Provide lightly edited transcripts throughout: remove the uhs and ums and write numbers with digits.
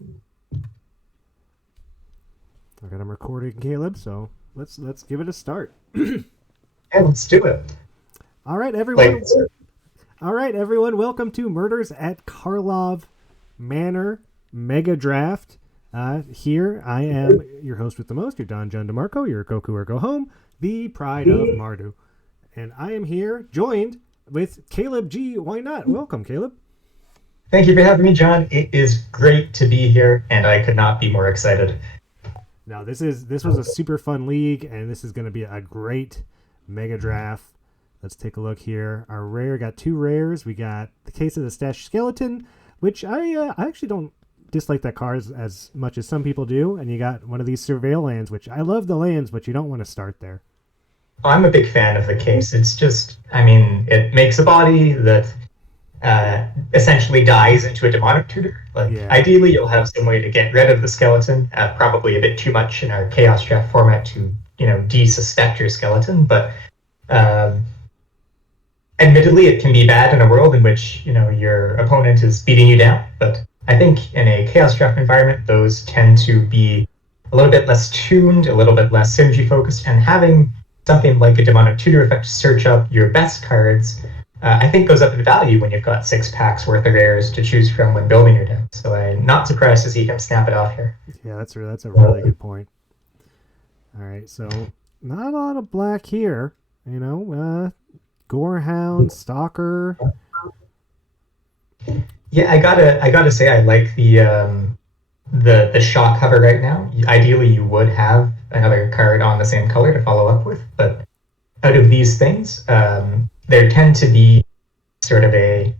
Okay, I'm recording, Caleb. So let's give it a start. Yeah, let's do it. All right, Like, everyone. All right, everyone. Welcome to Murders at Karlov Manor Megadraft. Here I am, your host with the most, your Don John DeMarco, your Goku or Go Home, the pride of Mardu, and I am here joined with Caleb G. Why not? Welcome, Caleb. thank you for having me, John. It is great to be here, and I could not be more excited. Now this was a super fun league, and this is going to be a great mega draft. Let's take a look here. Our rare got two rares. We got the Case of the Stash Skeleton, which I actually don't dislike that card as much as some people do. And you got one of these Surveil lands, which I love the lands, but you don't want to start there. I'm a big fan of the case. It's just, I mean, it makes a body that essentially dies into a demonic tutor. Like, Yeah. ideally, you'll have some way to get rid of the skeleton. Probably a bit too much in our chaos draft format to, desuspect your skeleton. But um, admittedly, it can be bad in a world in which your opponent is beating you down. But I think in a chaos draft environment, those tend to be a little bit less tuned, a little bit less synergy focused, and having something like a demonic tutor effect to search up your best cards, I think goes up in value when you've got 6 packs worth of rares to choose from when building your deck. So I'm not surprised to see him snap it off here. Yeah, that's a really good point. All right, so not a lot of black here. Gorehound, Stalker. Yeah, I gotta say I like the shock cover right now. Ideally, you would have another card on the same color to follow up with, but out of these things, there tend to be sort of a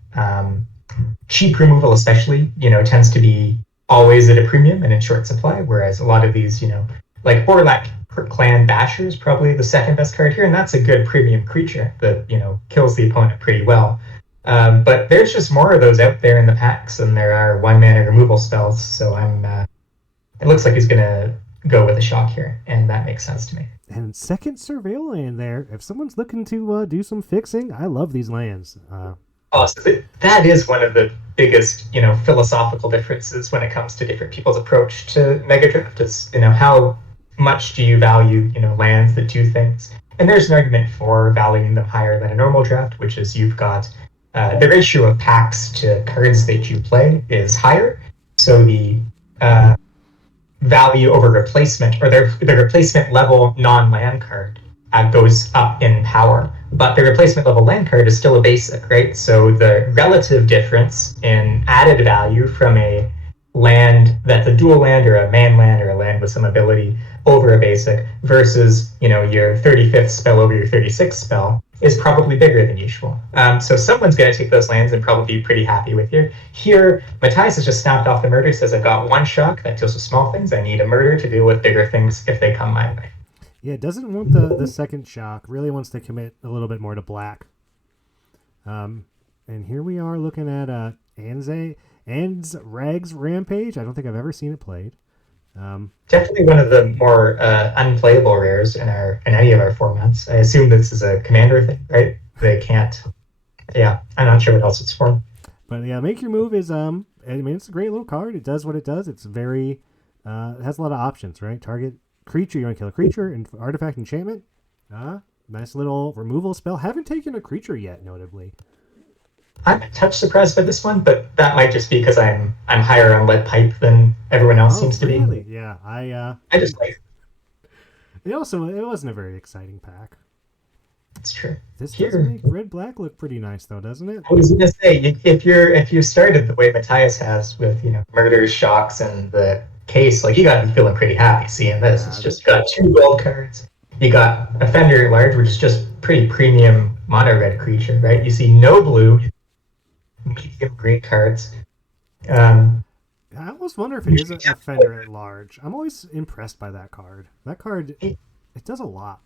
cheap removal, especially tends to be always at a premium and in short supply. Whereas a lot of these, like Borlac Clan Basher is probably the second best card here, and that's a good premium creature that kills the opponent pretty well. But there's just more of those out there in the packs than there are 1-mana removal spells. So it looks like he's gonna go with a shock here, and that makes sense to me. And second Surveil land there. If someone's looking to do some fixing, I love these lands. Oh, so that is one of the biggest, philosophical differences when it comes to different people's approach to Megadraft is, how much do you value, lands that do things? And there's an argument for valuing them higher than a normal draft, which is you've got the ratio of packs to cards that you play is higher. So the value over replacement, or the replacement level non-land card goes up in power, but the replacement level land card is still a basic, right? So the relative difference in added value from a land that's a dual land or a man land or a land with some ability over a basic versus your 35th spell over your 36th spell is probably bigger than usual. So someone's going to take those lands and probably be pretty happy with you. Here, Matthias has just snapped off the murder, says I've got one shock that deals with small things. I need a murder to deal with bigger things if they come my way. Yeah, it doesn't want the second shock. Really wants to commit a little bit more to black. And here we are looking at Anne's Rags Rampage. I don't think I've ever seen it played. Definitely one of the more unplayable rares in any of our formats. I assume this is a commander thing, right? They can't. Yeah, I'm not sure what else it's for. But yeah, Make Your Move is I mean, it's a great little card. It does what it does. It's very it has a lot of options, right? Target creature, you want to kill a creature, and artifact enchantment. Nice little removal spell. Haven't taken a creature yet, notably. I'm a touch surprised by this one, but that might just be because I'm higher on lead pipe than everyone else seems to really? be. Yeah, I just like it. It wasn't a very exciting pack. it's true. This does make red black look pretty nice, though, doesn't it? I was gonna say if you started the way Matthias has with murders, shocks, and the case, like you gotta be feeling pretty happy seeing this. It's just got 2 gold cards. You got Offender at Large, which is just pretty premium mono red creature, right? You see no blue, medium green cards. I almost wonder if it is a Offender at Large. I'm always impressed by that card. That card, it does a lot.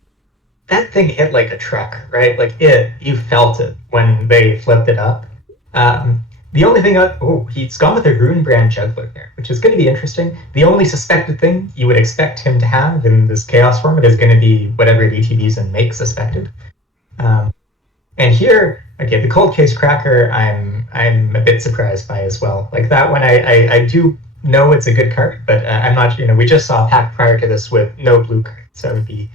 That thing hit like a truck, right? Like you felt it when they flipped it up. The only thing, he's gone with a Runebrand Juggler there, which is going to be interesting. The only suspected thing you would expect him to have in this Chaos format is going to be whatever DTBs and make suspected. And here, okay, the Cold Case Cracker, I'm a bit surprised by as well. Like that one, I do know it's a good card, but I'm not. We just saw a pack prior to this with no blue cards, so I would be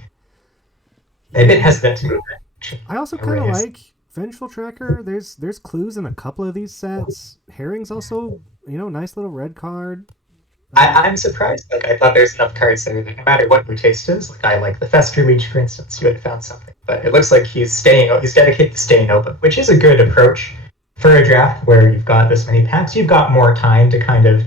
a bit Yeah. hesitant to move that action. I also kind of like Vengeful Tracker. There's clues in a couple of these sets. Herring's also, nice little red card. I'm surprised. Like I thought there's enough cards there that no matter what your taste is, like I like the Fester Leech, for instance, you would have found something. But it looks like he's dedicated to staying open, which is a good approach for a draft where you've got this many packs. You've got more time to kind of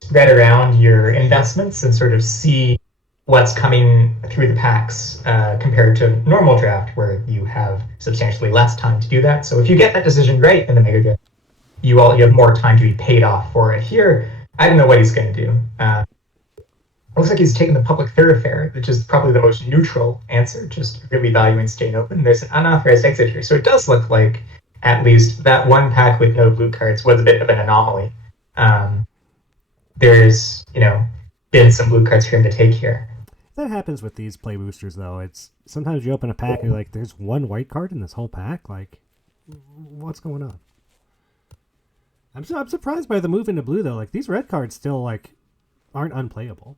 spread around your investments and sort of see what's coming through the packs compared to normal draft where you have substantially less time to do that. So if you get that decision right in the Mega Draft, you have more time to be paid off for it. Here, I don't know what he's going to do. Looks like he's taken the Public Thoroughfare, which is probably the most neutral answer, just really valuing staying open. There's an unauthorized exit here, so it does look like at least that one pack with no blue cards was a bit of an anomaly. There's, been some blue cards for him to take here. That happens with these play boosters, though. It's sometimes you open a pack and you're like, "There's one white card in this whole pack. Like, what's going on?" I'm surprised by the move into blue, though. Like, these red cards still aren't unplayable.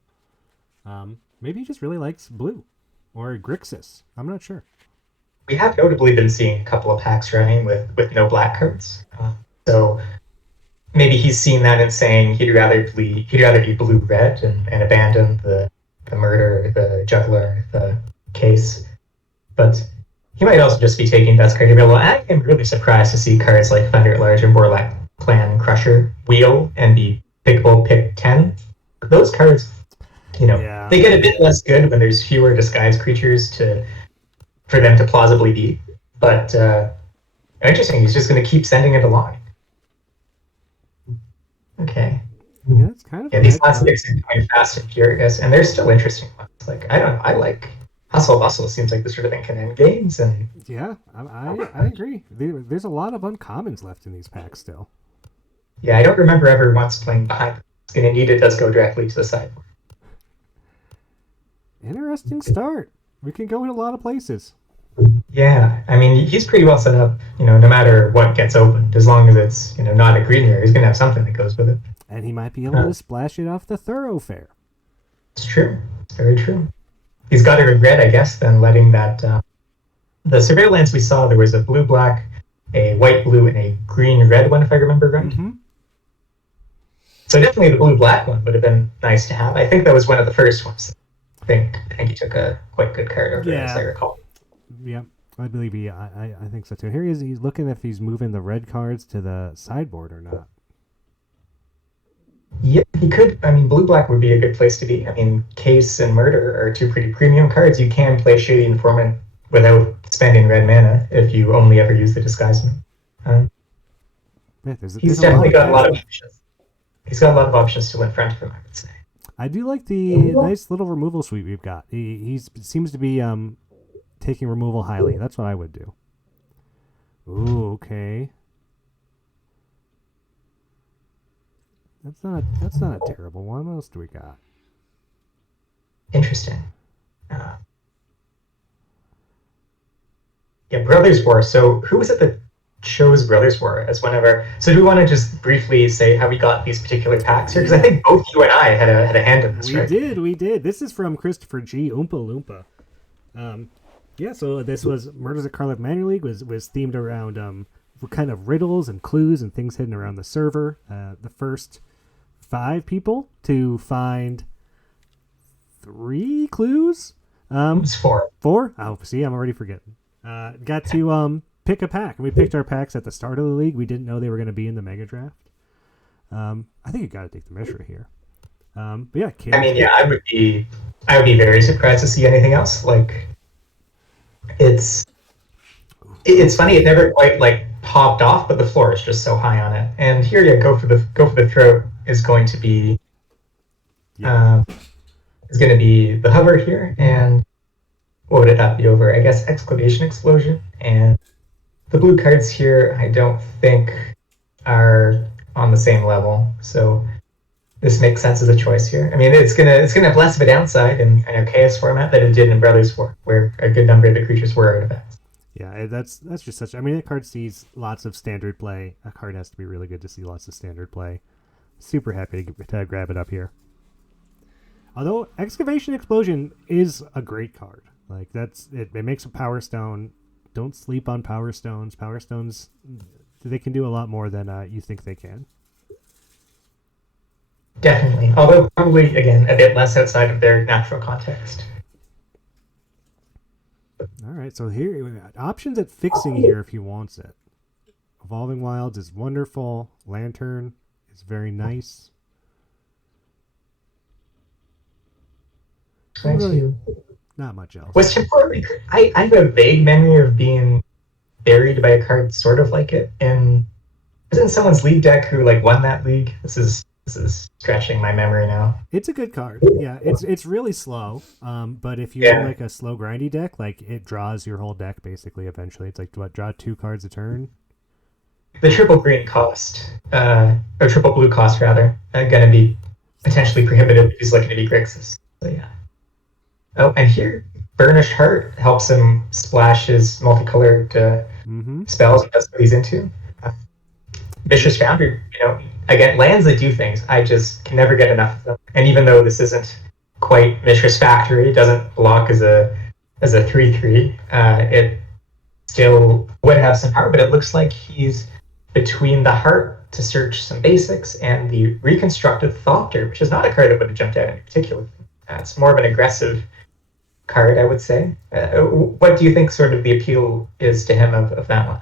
Maybe he just really likes blue or Grixis. I'm not sure. We have notably been seeing a couple of packs running with no black cards. So maybe he's seen that and saying he'd rather be blue red and abandon the murder, the juggler, the case. But he might also just be taking best card available. I am really surprised to see cards like Thunder at Large and Borlack Clan Crusher wheel and be pickable pick 10. Those cards, they get a bit less good when there's fewer disguise creatures for them to plausibly beat. But interesting, he's just going to keep sending it along. Okay. Yeah, it's kind of. Yeah, these last picks are going fast and furious, and they're still interesting ones. Like I don't know, I like Hustle Bustle. Seems like the sort of thing can end games, and yeah, I agree. There's a lot of uncommons left in these packs still. Yeah, I don't remember ever once playing behind. And indeed, it does go directly to the sideboard. Interesting start. We can go in a lot of places. Yeah, I mean, he's pretty well set up. No matter what gets opened, as long as it's not a green rare, he's gonna have something that goes with it. And he might be able to splash it off the Thoroughfare. It's true. It's very true. He's got to regret, I guess, then letting that. The Surveillance we saw, there was a blue-black, a white-blue, and a green-red one, if I remember right. Mm-hmm. So definitely the blue-black one would have been nice to have. I think that was one of the first ones. I think he took a quite good card over, as I recall. Yeah, I believe I think so too. Here he is. He's looking if he's moving the red cards to the sideboard or not. Yeah, he could. I mean, blue-black would be a good place to be. I mean, Case and Murder are two pretty premium cards. You can play Shady Informant without spending red mana if you only ever use the Disguisement. He's definitely got a lot of options. He's got a lot of options still in front of him, I would say. I do like the nice little removal suite we've got. He seems to be taking removal highly. That's what I would do. Ooh, okay. That's not a terrible one. What else do we got? Interesting. Yeah, Brothers War. So who was it that chose Brothers War as one of our... So do we want to just briefly say how we got these particular packs here? Because I think both you and I had a hand in this, right? We did. This is from Christopher G. Oompa Loompa. Yeah, so this was Murders at Karlov Manor League was themed around kind of riddles and clues and things hidden around the server. The first 5 people to find 3 clues. It's 4. 4? Oh, see, I'm already forgetting. Got to pick a pack. And we picked our packs at the start of the league. We didn't know they were going to be in the Mega Draft. I think you got to take the Mishra here. But yeah, Caleb. I mean, yeah, I would be very surprised to see anything else. Like, it's funny. It never quite popped off, but the floor is just so high on it. And here, yeah, go for the throat is going to be the hover here, and what would it have to be over? I guess Exclamation Explosion. And the blue cards here, I don't think are on the same level. So this makes sense as a choice here. I mean, it's gonna have less of a downside in an Chaos format than it did in Brothers War, where a good number of the creatures were artifacts. Yeah, that's just such... I mean, a card sees lots of standard play. A card has to be really good to see lots of standard play. Super happy to grab it up here. Although Excavation Explosion is a great card. Like that's it makes a Power Stone. Don't sleep on Power Stones. Power Stones, they can do a lot more than you think they can. Definitely. Although probably, again, a bit less outside of their natural context. All right, so here we got options at fixing here if he wants it. Evolving Wilds is wonderful. Lantern is very nice. Really, not much else. Was temporarily, I have a vague memory of being buried by a card sort of like it. And wasn't someone's league deck who like won that league? This is scratching my memory now. It's a good card. Yeah, it's really slow. But if you're in like a slow grindy deck, like it draws your whole deck basically eventually. It's like draw 2 cards a turn. The triple green cost, or triple blue cost rather, going to be potentially prohibitive if he's looking to be Grixis. So yeah. Oh, and here, Burnished Heart helps him splash his multicolored spells. That's what he's into. Vicious Foundry, again, lands that do things. I just can never get enough of them. And even though this isn't quite Mishra's Factory, it doesn't block as a 3/3, it still would have some power, but it looks like he's between the Heart to search some basics and the Reconstructed Thopter, which is not a card that would have jumped out in particular. It's more of an aggressive card, I would say. What do you think sort of the appeal is to him of that one?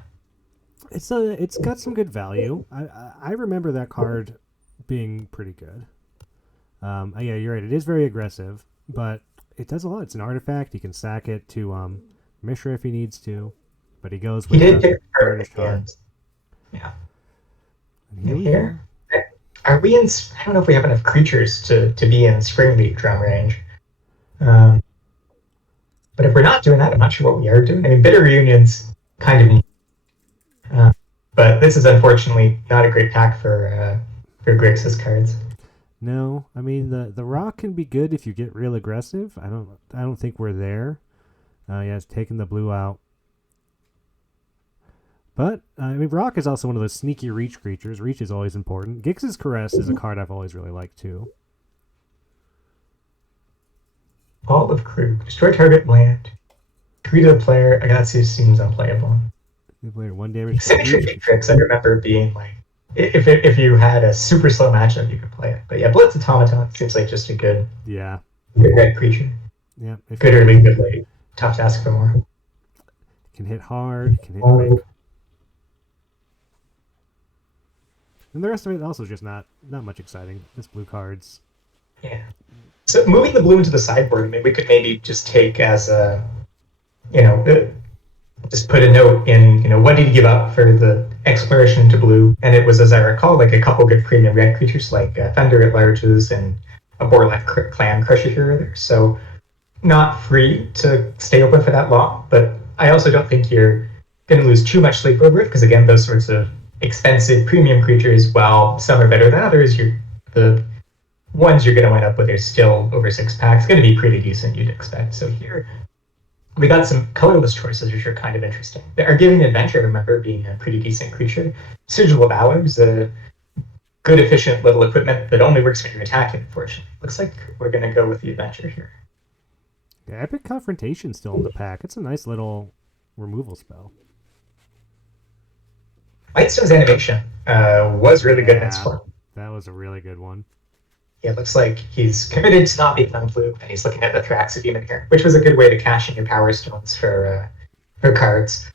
It's got some good value. I remember that card being pretty good. Yeah, you're right. It is very aggressive, but it does a lot. It's an artifact. He can sack it to Mishra if he needs to, but he goes with the Burnished Heart. Yeah. And here. Are we in? I don't know if we have enough creatures to be in Spring League drum range. But if we're not doing that, I'm not sure what we are doing. I mean, Bitter Reunion's kind of neat. But this is unfortunately not a great pack for Grixis cards. No, I mean the rock can be good if you get real aggressive. I don't think we're there. Yeah, it's taking the blue out. But I mean, rock is also one of those sneaky reach creatures. Reach is always important. Gix's Caress is a card I've always really liked too. All of Krug. Destroy target land. Agree to the player. Agassiz seems unplayable. You play 1 damage. Symmetry Matrix, I remember being like, if you had a super slow matchup, you could play it. But yeah, Blitz Automaton seems like just a good red creature. Yeah. Good early, good late. Tough to ask for more. Can hit hard, can hit quick. And the rest of it also just not much exciting. Just blue cards. Yeah. So moving the blue into the sideboard, I mean, we could maybe just take as a, just put a note in, what did he give up for the exploration into blue? And it was, as I recall, like a couple good premium red creatures like Thunder at Larges and a Borleth Clan Crusher here or there. So not free to stay open for that long, but I also don't think you're going to lose too much sleep over it, because again, those sorts of expensive premium creatures, while some are better than others, the ones you're going to wind up with are still over 6 packs, going to be pretty decent, you'd expect. So here, we got some colorless choices, which are kind of interesting. Our Giving Adventure, I remember, being a pretty decent creature. Sigil of Valor is a good, efficient little equipment that only works when you're attacking, unfortunately. Looks like we're going to go with the Adventure here. Yeah, Epic Confrontation still in the pack. It's a nice little removal spell. Whitestone's animation was really good in its form. That was a really good one. Yeah, it looks like he's committed to not being blue, and he's looking at the Thrax Demon here, which was a good way to cash in your Power Stones for cards.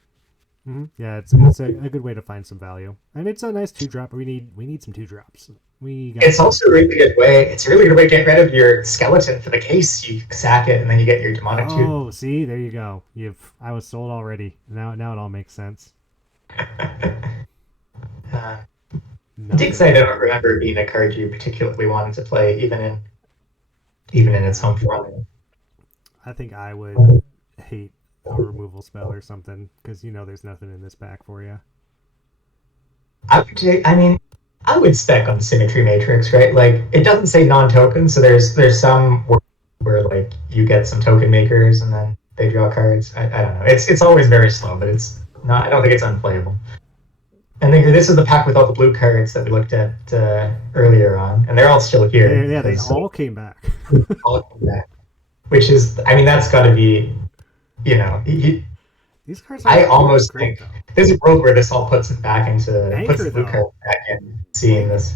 Mm-hmm. Yeah, it's a good way to find some value, and it's a nice 2-drop. We need some 2-drops. It's also a really good way. It's a really good way to get rid of your skeleton for the case. You sack it, and then you get your demonic tube. Oh, see, there you go. I was sold already. Now it all makes sense. Dig Side, I don't remember being a card you particularly wanted to play, even in its home form. I think I would hate a removal spell or something, because there's nothing in this pack for you. I would spec on the Symmetry Matrix, right? Like, it doesn't say non-token, so there's some where like you get some token makers and then they draw cards. I don't know. It's always very slow, but it's not. I don't think it's unplayable. And then this is the pack with all the blue cards that we looked at earlier on, and they're all still here. Yeah, they Because all came back. all come back, which is, I mean, that's got to be, you know, These cards I are almost great think though. there's a world where this all puts it back into puts Anchor the blue card though, back in. Seeing anchor, this,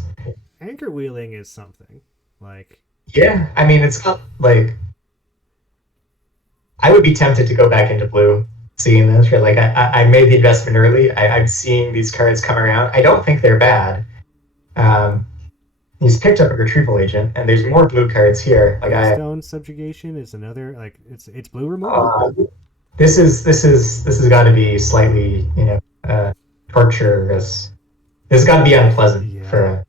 anchor wheeling is something. Like yeah, I mean, it's not like I would be tempted to go back into blue. Seeing this, right? Like I made the investment early. I'm seeing these cards come around. I don't think they're bad. Um, he's picked up a retrieval agent, and there's more blue cards here. Like Greystone subjugation is another like it's blue removal. uh, this has got to be slightly, you know, torturous. This has got to be unpleasant Yeah. for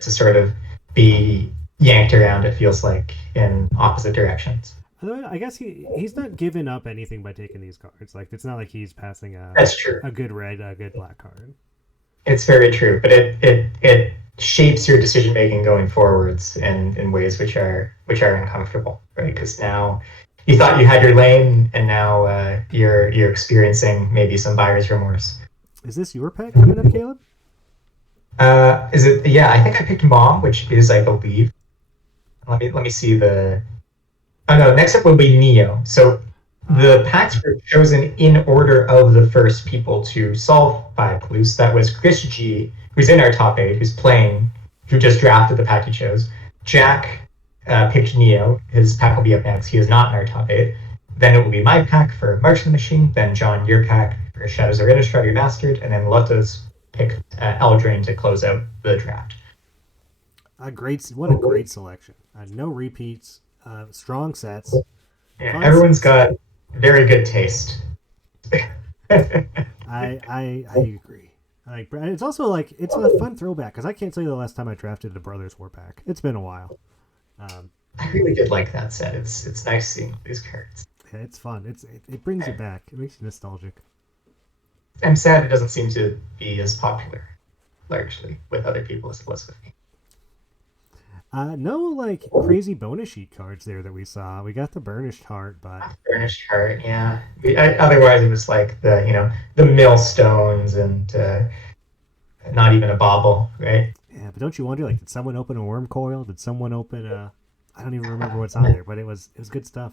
to sort of be yanked around. It feels like in opposite directions. Although I guess he's not giving up anything by taking these cards. Like it's not like he's passing That's true. a good red, a good black card. It's very true, but it shapes your decision making going forwards in ways which are uncomfortable, right? Because now you thought you had your lane, and now you're experiencing maybe some buyer's remorse. Is this your pack coming up, Caleb? Is it? Yeah, I think I picked Mom, which is, I believe. Let me see the. Oh no, next up will be Neo. So the packs were chosen in order of the first people to solve 5 clues. That was Chris G, who's in our top 8, who's playing, who just drafted the pack he chose. Jack picked Neo. His pack will be up next. He is not in our top 8. Then it will be my pack for March of the Machine. Then John, your pack for Shadows of Innistrad Remastered. And then Lotto's pick Eldraine to close out the draft. What a great selection. No repeats, strong sets. Yeah, everyone's got very good taste. I agree. Like it's also like it's a fun throwback because I can't tell you the last time I drafted a Brothers War pack. It's been a while. I really did like that set. It's nice seeing these cards. Yeah, it's fun. It brings you back. It makes you nostalgic. I'm sad it doesn't seem to be as popular, largely, with other people as it was with me. No like crazy bonus sheet cards there that we saw. We got the Burnished Heart, but Burnished Heart, yeah. Otherwise, it was like the millstones and not even a bobble, right? yeah. But don't you wonder, like, did someone open a worm coil? Did someone open a? I don't even remember what's on there, but it was good stuff.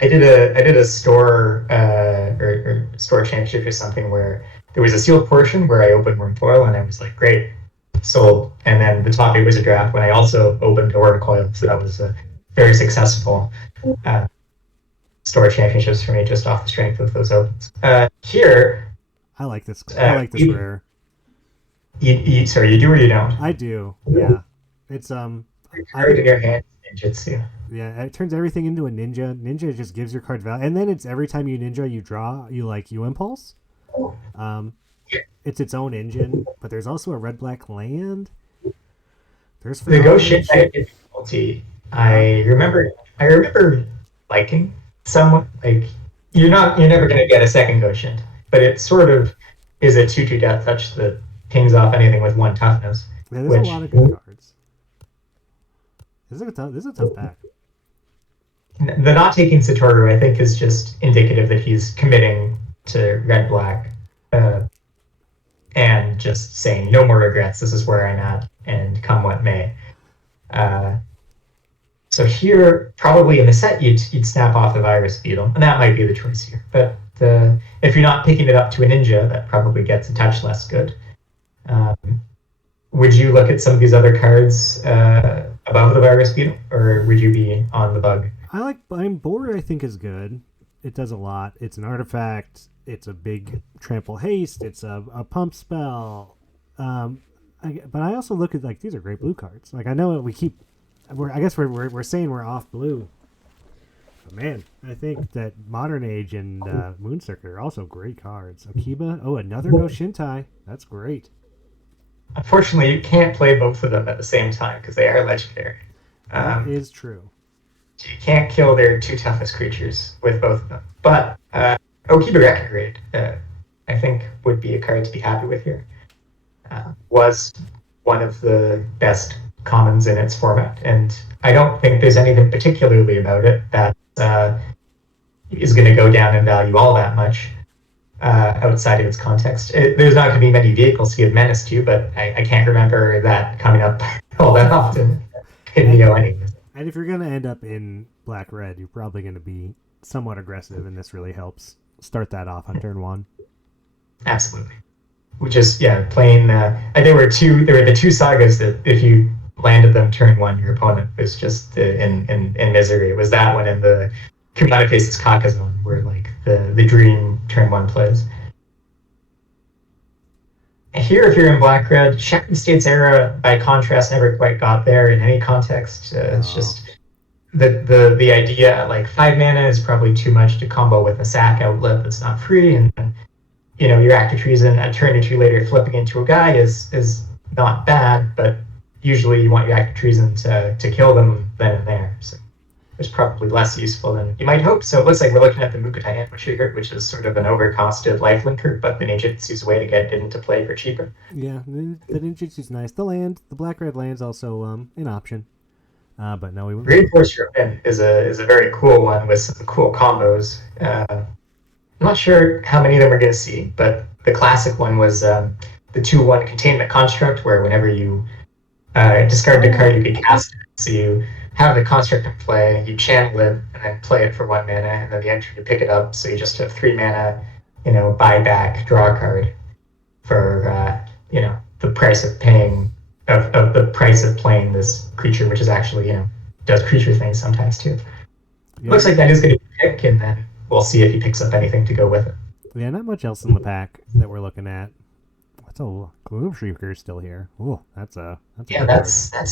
I did a store or store championship or something where there was a sealed portion where I opened worm coil and I was like, great, sold. And then the top 8 was a draft when I also opened a worm coil, so that was a very successful store championships for me just off the strength of those opens. Here, I like this. I like this rare. Sorry, you do or you don't? I do. Yeah, it's Card in your hand, ninjutsu. Yeah, it turns everything into a ninja. Ninja just gives your card value, and then it's every time you ninja, you draw. You impulse. It's its own engine, but there's also a red-black land. There's the Ghost Shintai difficulty. I remember liking somewhat. Like you're never gonna get a second Ghost Shintai, but it sort of is a 2/2 death touch that pings off anything with 1 toughness. Yeah, there's a lot of good cards. This is a tough pack. The not taking Satoru, I think, is just indicative that he's committing to red-black and just saying, no more regrets, this is where I'm at, and come what may. So here, probably in the set, you'd snap off the Virus Beetle, and that might be the choice here. But if you're not picking it up to a ninja, that probably gets a touch less good. Would you look at some of these other cards above the Virus Beetle, or would you be on the bug? Board, I think, is good. It does a lot. It's an artifact. It's a big trample haste. It's a pump spell. But I also look at, like, these are great blue cards. Like, I know I guess we're saying we're off blue. But man, I think that Modern Age and Moon Circuit are also great cards. Akiba, another Ghost Shintai. That's great. Unfortunately, you can't play both of them at the same time because they are legendary. That is true. You can't kill their 2 toughest creatures with both of them. But Okiba Retrograde, I think, would be a card to be happy with here. Was one of the best commons in its format, and I don't think there's anything particularly about it that is going to go down in value all that much. outside of its context. There's not going to be many vehicles to give menace to, but I can't remember that coming up all that often in And, Neo anyways. and if you're going to end up in black red, you're probably going to be somewhat aggressive, and this really helps start that off on turn 1. Absolutely. Which is playing. There were the two sagas that if you landed them turn 1, your opponent was just in misery. It was that one and the Kumana faces Kakazon, where like the dream turn 1 plays. Here, if you're in black red, Shadow States era, by contrast, never quite got there in any context. It's just the idea, like 5 mana is probably too much to combo with a sack outlet that's not free, and then your Act of Treason a turn or 2 later flipping into a guy is not bad, but usually you want your Act of Treason to kill them then and there. So it's probably less useful than you might hope. So it looks like we're looking at the Mukutai Ambush, which is sort of an overcosted life linker, but the Ninjutsu's way to get it into play for cheaper. Yeah, the Ninjutsu's nice. The black-red land's also an option. But no, we won't. Reinforce Your Win is a very cool one with some cool combos. I'm not sure how many of them we're going to see, but the classic one was the 2/1 Containment Construct, where whenever you discard a card, you can cast it. So you have the construct in play, you channel it, and then play it for 1 mana, and then the entry you pick it up, so you just have 3 mana, buy back, draw a card for the price of paying of the price of playing this creature, which is actually does creature things sometimes too. Yeah. Looks like that is going to be a pick, and then we'll see if he picks up anything to go with it. Yeah, not much else in the pack that we're looking at. What's a Gloom Shrieker still here? Oh, that's an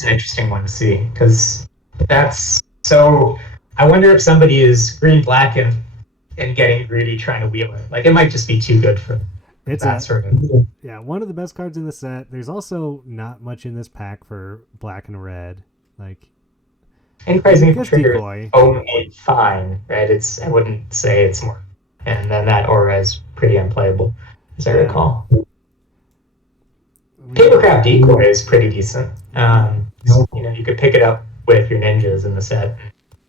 interesting one to see, because that's so. I wonder if somebody is green black and getting greedy trying to wheel it. Like it might just be too good for that sort of. Yeah, one of the best cards in the set. There's also not much in this pack for black and red. Like Enterprising Trigger only fine, right? I wouldn't say it's more, and then that aura is pretty unplayable, as I recall. Papercraft Decoy is pretty decent. You could pick it up with your ninjas in the set.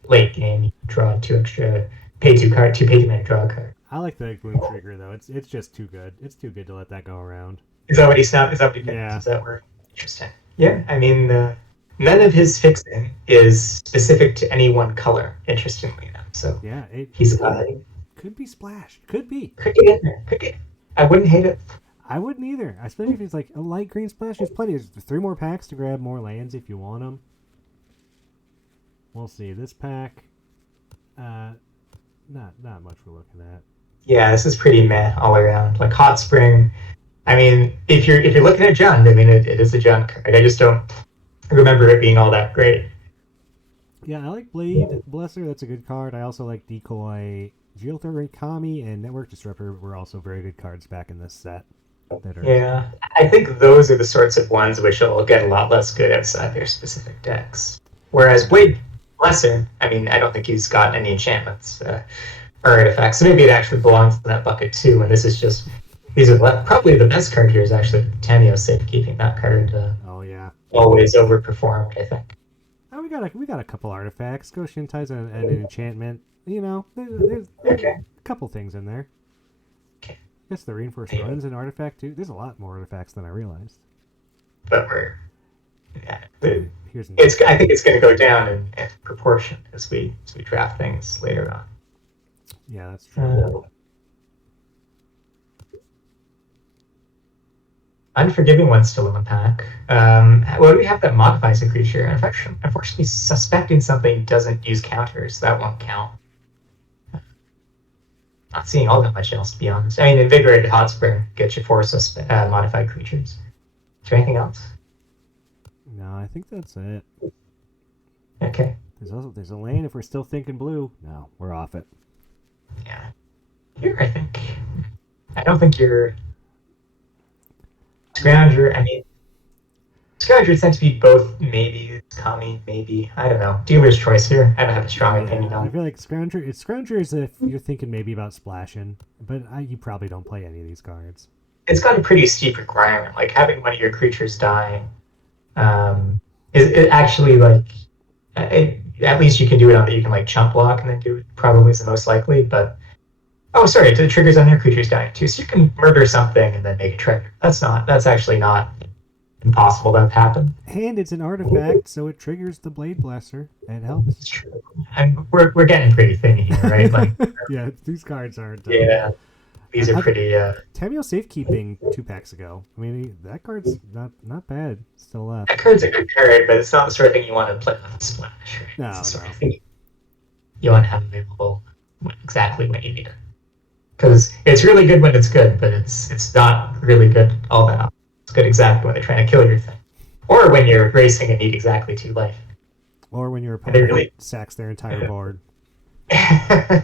Late game, you draw 2 extra, pay 2 mana, draw a card. I like the Gloom Trigger though. It's just too good. It's too good to let that go around. Is that what he stopped? Is that what he picked? Yeah. Is that where? Interesting. Yeah, I mean, none of his fixing is specific to any one color. Interestingly enough, so yeah, he's could be Splash. Could be. Could get in there. Could get. I wouldn't hate it. I wouldn't either. Especially if it's like a light green Splash. There's plenty. There's 3 more packs to grab more lands if you want them. We'll see. This pack, not much we're looking at. Yeah, this is pretty meh all around. Like Hot Spring. I mean, if you're looking at Jund, I mean, it is a Jund card. I just don't remember it being all that great. Yeah, I like Blade Blesser. That's a good card. I also like Decoy. Geothermic Kami and Network Disruptor were also very good cards back in this set. Yeah, I think those are the sorts of ones which will get a lot less good outside their specific decks. Whereas Blade Blesser, I mean, I don't think he's got any enchantments or artifacts, so maybe it actually belongs in that bucket too. And this is just probably the best card here is actually Tanio's safekeeping. That card always overperformed, I think. Oh, we got a couple artifacts. Go Shintai's and an enchantment. There's a couple things in there. Okay. I guess the Reinforced Runs an artifact too. There's a lot more artifacts than I realized. But I think it's going to go down in proportion as we draft things later on. Yeah, that's true. Unforgiving one's still in the pack. Well, do we have that modifies a creature? Unfortunately, suspecting something doesn't use counters. That won't count. Not seeing all that much else, to be honest. I mean, Invigorated Hot Spring gets you 4 modified creatures. Is there anything else? No, I think that's it. Okay. There's a lane if we're still thinking blue. No, we're off it. Yeah. Here, I don't think you're... Scrounger, Scroungers tend to be both maybe, Kami, maybe. I don't know. Dealer's choice here. I don't have a strong opinion on it. I feel like Scrounger is if you're thinking maybe about splashing, but you probably don't play any of these cards. It's got a pretty steep requirement. Like, having one of your creatures die it actually, like... at least you can do it on that you can, like, chump block and then do it, probably is the most likely, but Oh, sorry, it triggers on your creatures dying too. So you can murder something and then make a trigger. That's actually not impossible to happen. And it's an artifact, so it triggers the Blade Blaster. It helps. It's true. And we're getting pretty thin here, right? Like, yeah, these cards aren't. yeah, these are pretty. Tameo Safekeeping 2 packs ago. I mean, that card's not bad. Still left. That card's a good card, but it's not the sort of thing you want to play with a splash. Right? No, it's the sort no. of thing you want to have available exactly when you need it. Because it's really good when it's good, but it's not really good all that often. It's good exactly when they're trying to kill your thing. Or when you're racing and need exactly 2 life. Or when your opponent sacks their entire board. I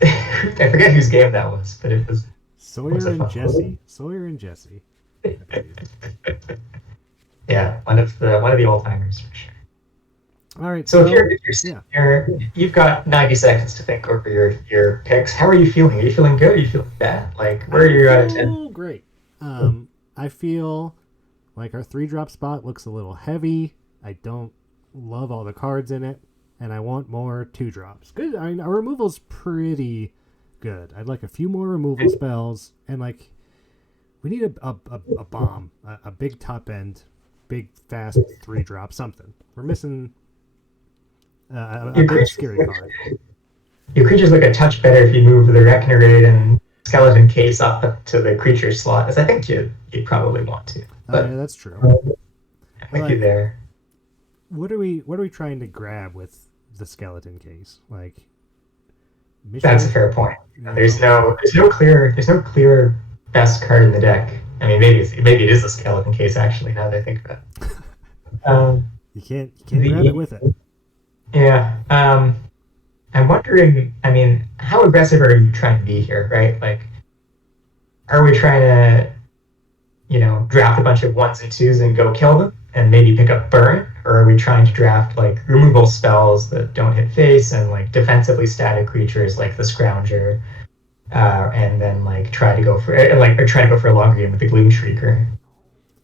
forget whose game that was, but it was Sawyer and Jesse. Sawyer and Jesse. Yeah, one of the old timers for sure. All right. So if you're sitting here, you've got 90 seconds to think over your picks. How are you feeling? Are you feeling good? Are you feeling bad? Like, where are you out of 10? Great. I feel like our 3-drop spot looks a little heavy. I don't love all the cards in it, and I want more 2-drops. Good. I mean, our removal's pretty good. I'd like a few more removal spells, and like we need a bomb, a big top end, big fast 3-drop, something. We're missing a big scary card. Your creatures look a touch better if you move the Reckonerade and Skeleton Case up to the creature slot, as I think you'd probably want to. But yeah, that's true. with you there. What are we trying to grab with the Skeleton Case? Like, that's a fair point. There's no clear best card in the deck. I mean, maybe it is a Skeleton Case actually. Now that I think about it, you can't grab it with it. Yeah. I'm wondering. I mean, how aggressive are you trying to be here? Right? Like, are we trying to, draft a bunch of 1s and 2s and go kill them and maybe pick up burn, or are we trying to draft like removal spells that don't hit face and like defensively static creatures like the Scrounger, and then like try to go for a longer game with the Gloom Shrieker?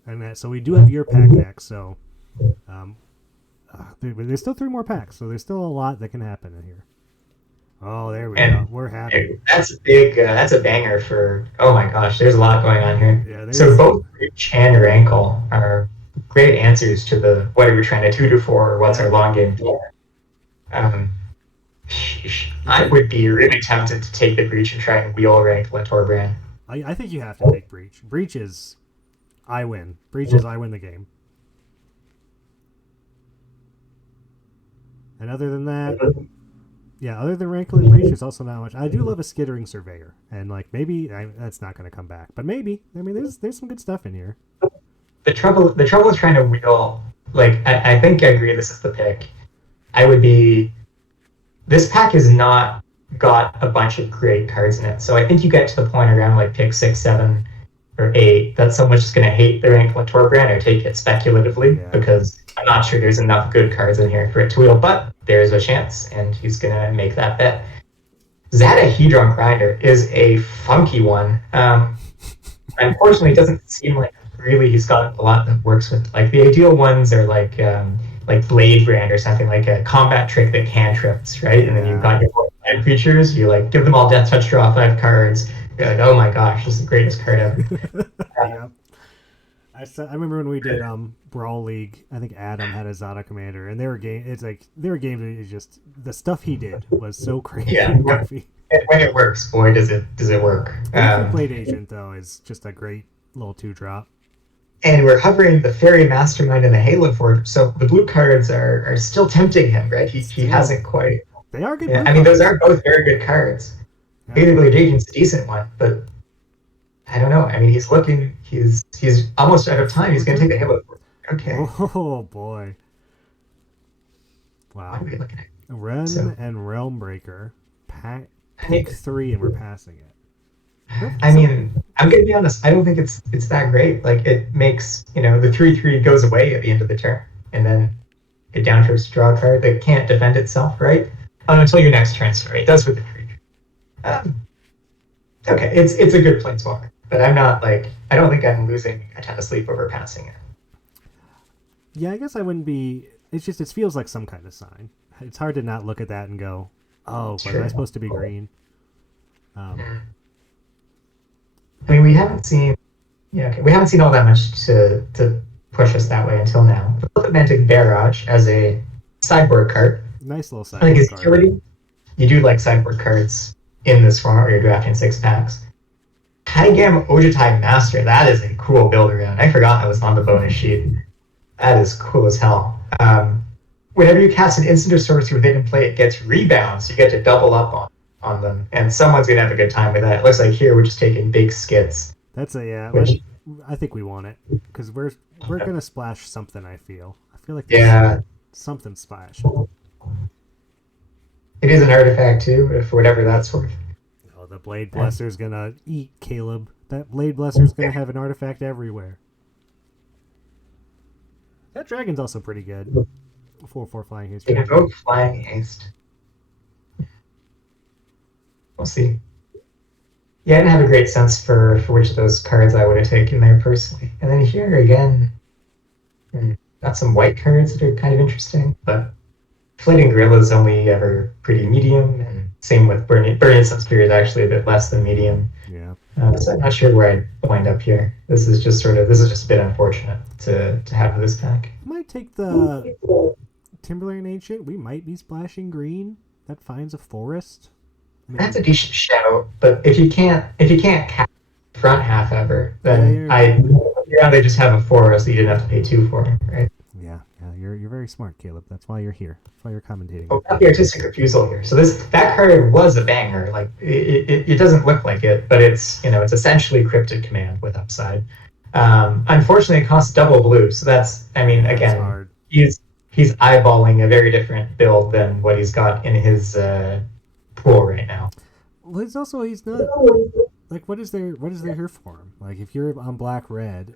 And so we do have your pack next, so there's still 3 more packs, so there's still a lot that can happen in here. Oh, there we go. We're happy. That's a banger for. Oh my gosh, there's a lot going on here. Yeah, so both Breach and Rankle are great answers to the what are we trying to tutor for, or what's our long game for. I would be really tempted to take the Breach and try and wheel Rankle and Torbrand. I think you have to take Breach. Breach is I win. Breach is I win the game. And other than that, other than Rankle and Breach, there's also not much. I do love a Skittering Surveyor, and like maybe that's not going to come back, but maybe. I mean, there's some good stuff in here. The trouble with trying to wheel, like I think I agree. This is the pick. This pack has not got a bunch of great cards in it, so I think you get to the point around like pick 6, 7, or 8 that someone's just going to hate the Rankle and Torbrand or take it speculatively because I'm not sure there's enough good cards in here for it to wheel, but there's a chance, and he's going to make that bet. Zadahedron Grinder is a funky one. Unfortunately, it doesn't seem like really he's got a lot that works with. Like, the ideal ones are like Blade Brand or something, like a combat trick that cantrips, right? And then you've got your 5 creatures, you like give them all Death Touch, draw 5 cards. You're like, oh my gosh, this is the greatest card ever. Yeah. I remember when we did Brawl League. I think Adam had a Zada Commander, and there were games that it's just the stuff he did was so crazy. Yeah, and when it works, boy, does it work. Blade Agent though is just a great little 2-drop. And we're hovering the Fairy Mastermind and the Halo Forge, so the blue cards are still tempting him, right? He hasn't quite. They are good. Yeah, I mean, those are both very good cards. Yeah. Blade Agent's a decent one, but I don't know. I mean, he's almost out of time. He's going to take the Halo Forge. Okay. Oh boy! Wow. What are we looking at? Ren and Realm Breaker. Pick 3, and we're passing it. I mean, I'm going to be honest. I don't think it's that great. Like, it makes, the 3/3 goes away at the end of the turn, and then it down to a draw card that can't defend itself, right? Until your next turn. Sorry, it does with the creature. Okay, it's a good planeswalker, but I'm not like I don't think I'm losing a ton of sleep over passing it. Yeah, I guess I wouldn't be. It's just it feels like some kind of sign. It's hard to not look at that and go, "Oh, was I supposed to be green?" Mm. I mean, we haven't seen. Yeah, okay. We haven't seen all that much to push us that way until now. Romantic Barrage as a sideboard card. Nice little I think sideboard its card. utility. You do like sideboard cards in this format where you're drafting 6 packs. Taigam Ojitai Master. That is a cool build around. I forgot that was on the bonus sheet. That is cool as hell. Whenever you cast an instant or sorcery with it in play, it gets rebounds. You get to double up on them, and someone's gonna have a good time with that. It looks like here we're just taking big skits. That's a yeah. Which, I think we want it because we're gonna splash something. I feel like yeah, something splash. it is an artifact too, for whatever that's worth. Oh, the Blade Blesser's gonna eat Caleb. That Blade Blesser's gonna have an artifact everywhere. That dragon's also pretty good. 4/4 flying haste. They can both flying haste. We'll see. Yeah, I didn't have a great sense for which of those cards I would have taken there personally. And then here again, got some white cards that are kind of interesting, but Flighting Gorilla is only ever pretty medium, and same with Burning Sun Spirit is actually a bit less than medium. Yeah. So I'm not sure where I'd wind up here. This is just a bit unfortunate to have this pack. I might take the Timberlane Ancient. We might be splashing green. That finds a forest. That's a decent shout, but if you can't cast the front half ever, then they just have a forest that you didn't have to pay 2 for, right? Yeah, you're very smart, Caleb. That's why you're here. That's why you're commentating. Oh, got the artistic refusal here. So that card was a banger. Like it doesn't look like it, but it's essentially Cryptid Command with upside. Unfortunately, it costs double blue, so that's again he's eyeballing a very different build than what he's got in his pool right now. Well, he's not like what is there here for him? Like if you're on black red,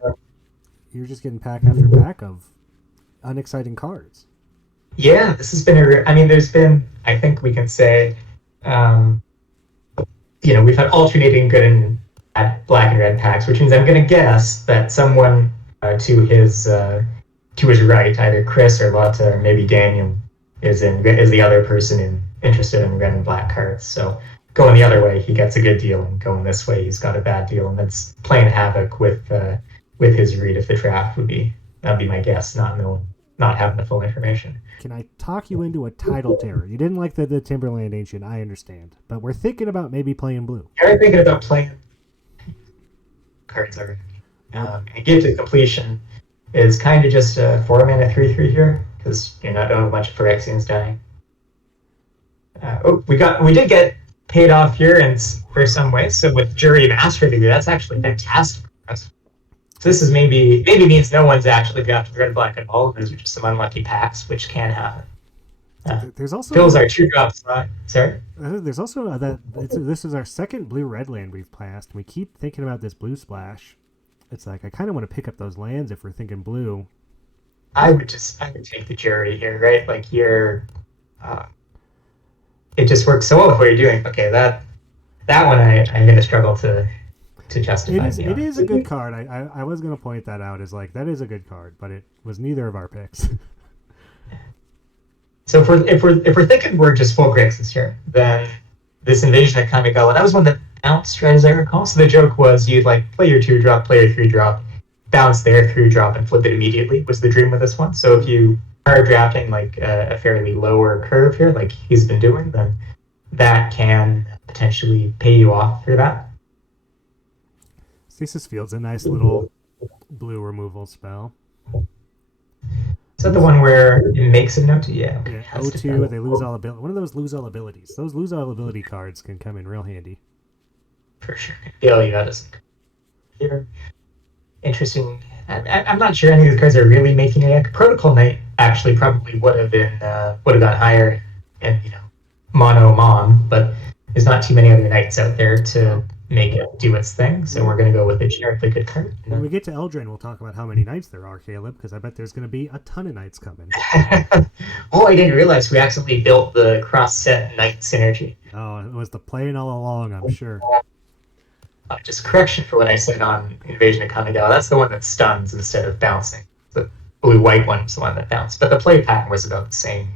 you're just getting pack after pack of unexciting cards. Yeah, this has been there's been, I think we can say, we've had alternating good and bad black and red packs, which means I'm going to guess that someone to his right, either Chris or Lotta or maybe Daniel, is the other person interested in red and black cards. So going the other way, he gets a good deal, and going this way, he's got a bad deal, and that's playing havoc with his read of the draft. That'd be my guess, not having the full information. Can I talk you into a title terror? You didn't like the Timberland Ancient, I understand, but we're thinking about maybe playing blue. You're thinking about playing cards already. And Gifted Completion is kind of just a 4-mana 3/3 here, because you're not doing a bunch of Phyrexians dying. We did get paid off here in for some ways. So with Jury Master Degree, that's actually fantastic for us. So this is maybe means no one's actually drafted red, black, and all. Those are just some unlucky packs, which can happen. There's also fills our 2-drop slot. Sorry. There's also this is our second blue-red land we've passed. We keep thinking about this blue splash. It's like I kind of want to pick up those lands if we're thinking blue. I would take the Jury here, right? Like you're. It just works so well with what you're doing. Okay, that one I'm going to struggle to justify. It is a good card. I was going to point that out as like that is a good card, but it was neither of our picks. So if we're thinking we're just full Grixis here, then this Invasion of Kamigawa, that was one that bounced, right, as I recall. So the joke was you'd like play your 2-drop, play your 3-drop, bounce their 3-drop, and flip it immediately was the dream with this one. So if you are drafting like a fairly lower curve here, like he's been doing, then that can potentially pay you off for that. Stasis Field's a nice little blue removal spell. Is that the one where it makes a note? Yeah. O2, they lose all ability. One of those lose all abilities. Those lose all ability cards can come in real handy. For sure. Yeah, you got us here. Interesting. I'm not sure any of these cards are really making it. Protocol Knight actually probably would have gone higher in mono mon, but there's not too many other knights out there to make it do its thing, so we're going to go with a generically good card. When we get to Eldraine, we'll talk about how many knights there are, Caleb, because I bet there's going to be a ton of knights coming. Oh, I didn't realize we accidentally built the cross-set knight synergy. Oh, it was the plan all along, I'm sure. Just correction for what I said on Invasion of Kamigawa. That's the one that stuns instead of bouncing. The blue-white one was the one that bounced, but the play pattern was about the same.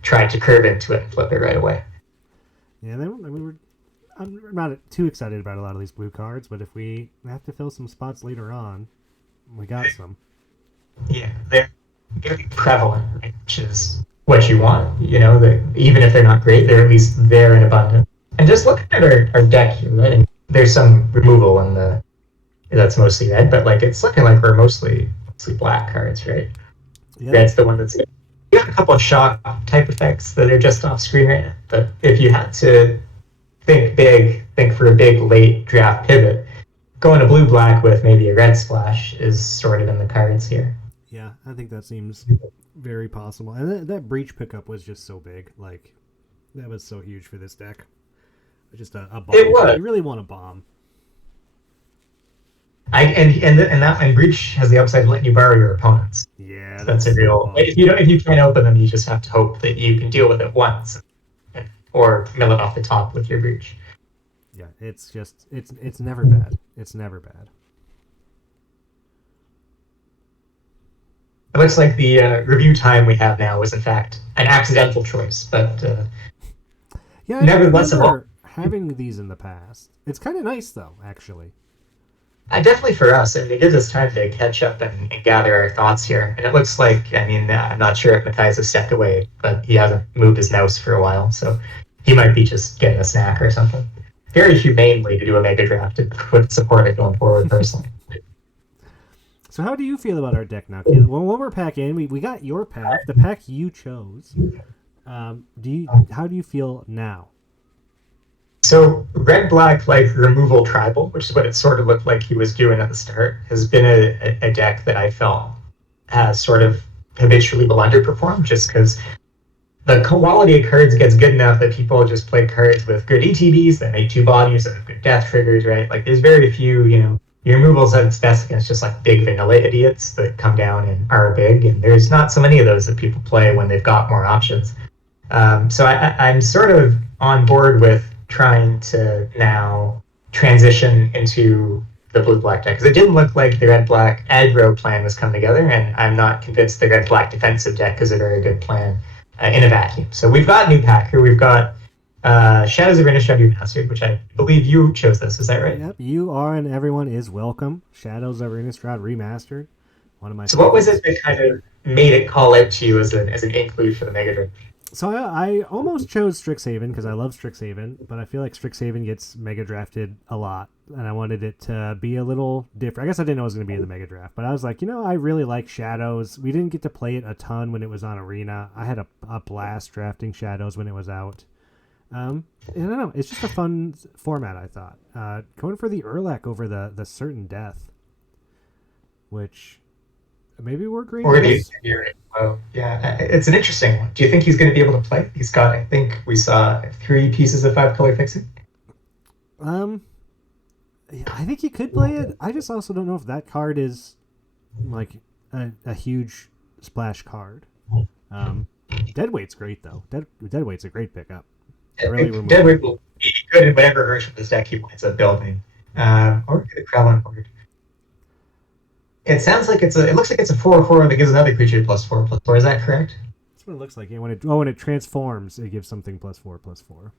Tried to curve into it and flip it right away. Yeah, I'm not too excited about a lot of these blue cards, but if we have to fill some spots later on, we got some. Yeah, they're very prevalent, right? Which is what you want. You know, that even if they're not great, they're at least there in abundance. And just looking at our deck here, right? And there's some removal in the that's mostly red, but like it's looking like we're mostly black cards, right? Yeah. Red's the one that's you got a couple of shock type effects that are just off screen right now. But if you had to think big, think for a big late draft pivot, going a blue black with maybe a red splash is sort of in the cards here. Yeah, I think that seems very possible. And that breach pickup was just so big. Like, that was so huge for this deck. Just a bomb. It was. You really want a bomb. And breach has the upside of letting you borrow your opponents. Yeah, so that's a real. Like, if you can't open them, you just have to hope that you can deal with it once, or mill it off the top with your breach. Yeah, it's never bad. It's never bad. It looks like the review time we have now was in fact an accidental choice, but yeah, nevertheless, I remember having these in the past. It's kind of nice though, actually. Definitely for us, and it gives us time to catch up and gather our thoughts here. And it looks like, I mean, I'm not sure if Matthias has stepped away, but he hasn't moved his mouse for a while, so he might be just getting a snack or something. Very humane way to do a mega draft and would support it going forward, personally. So how do you feel about our deck now, Keith? When we're packing in, we got your pack, the pack you chose. How do you feel now? So red black like removal tribal, which is what it sort of looked like he was doing at the start, has been a deck that I felt has sort of habitually will underperform just because the quality of cards gets good enough that people just play cards with good ETBs that make two bodies that have good death triggers, right? Like there's very few, your removals at its best against just like big vanilla idiots that come down and are big, and there's not so many of those that people play when they've got more options. So I'm sort of on board with trying to now transition into the blue-black deck, because it didn't look like the red-black aggro plan was coming together, and I'm not convinced the red-black defensive deck is a very good plan in a vacuum. So we've got new packer, we've got Shadows of Innistrad Remastered, which I believe you chose this, is that right? Yep, you are, and everyone is welcome. Shadows of Innistrad Remastered, one of my So favorites. What was it that kind of made it call out to you as an include for the Megadraft? So I almost chose Strixhaven because I love Strixhaven, but I feel like Strixhaven gets mega drafted a lot, and I wanted it to be a little different. I guess I didn't know it was going to be in the mega draft, but I was like, I really like Shadows. We didn't get to play it a ton when it was on Arena. I had a blast drafting Shadows when it was out. I don't know. It's just a fun format, I thought. Going for the Urlak over the Certain Death, which maybe we're green. Well, yeah, it's an interesting one. Do you think he's going to be able to play? He's got, I think we saw 3 pieces of 5-color fixing. I think he could play it. I just also don't know if that card is like a huge splash card. Deadweight's great though. Deadweight's a great pickup. Really Deadweight will be good in whatever version of this deck he winds up building. Or the Krellin board. It sounds like it looks like it's a 4/4 that gives another creature +4/+4. Is that correct? That's what it looks like. Yeah, when it transforms, it gives something +4/+4.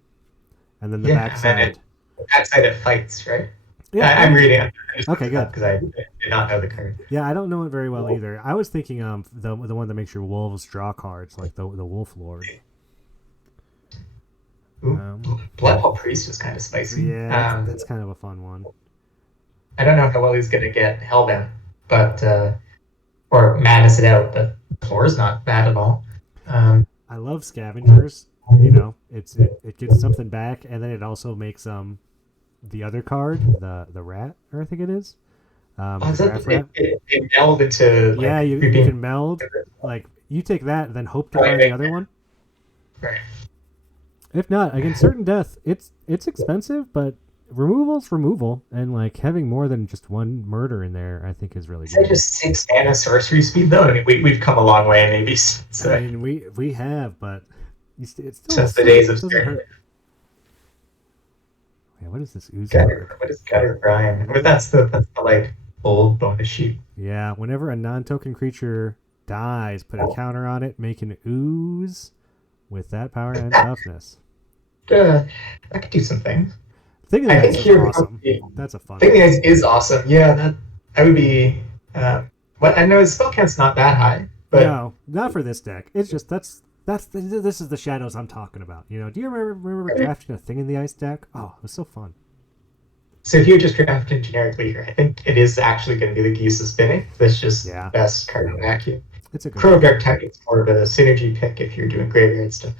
And then the backside. The backside it fights, right? Yeah, I'm reading it. Okay, good. Because I did not know the card. Yeah, I don't know it very well either. I was thinking the one that makes your wolves draw cards, like the Wolf Lord. Bloodhole Priest is kind of spicy. Yeah, that's kind of a fun one. I don't know how well he's going to get Hellbound, but or madness it out, but 4 is not bad at all. I love Scavengers. It gets something back, and then it also makes the other card, the rat, or I think it is. It meld into you can meld. Like you take that, and then hope to find the other one. Right. If not, against Certain Death, it's expensive, but removal's removal, and like having more than just one murder in there, I think is really good. Is that just 6 mana sorcery speed though? I mean, we've come a long way, maybe. So. I mean, we have, but it's still since the days of hurt. Yeah, what is this ooze? What is Gutter Brian? But that's the like old bonus sheet. Yeah, whenever a non-token creature dies, put a counter on it, make an ooze with that power and toughness. That could do some things. Thing of the I think Ice is here awesome. That's a fun Thing one. is awesome. Yeah, that would be. What I know his spell count's not that high, but No, not for this deck. It's just this is the shadows I'm talking about. You know, do you remember drafting a Thing in the Ice deck? Oh, it was so fun. so if you're just drafting generically here, I think it is actually going to be the Geese's Spinning. That's just Yeah, best card in vacuum. it's a good Crow one. Dark Titans more of a synergy pick if you're doing graveyard stuff.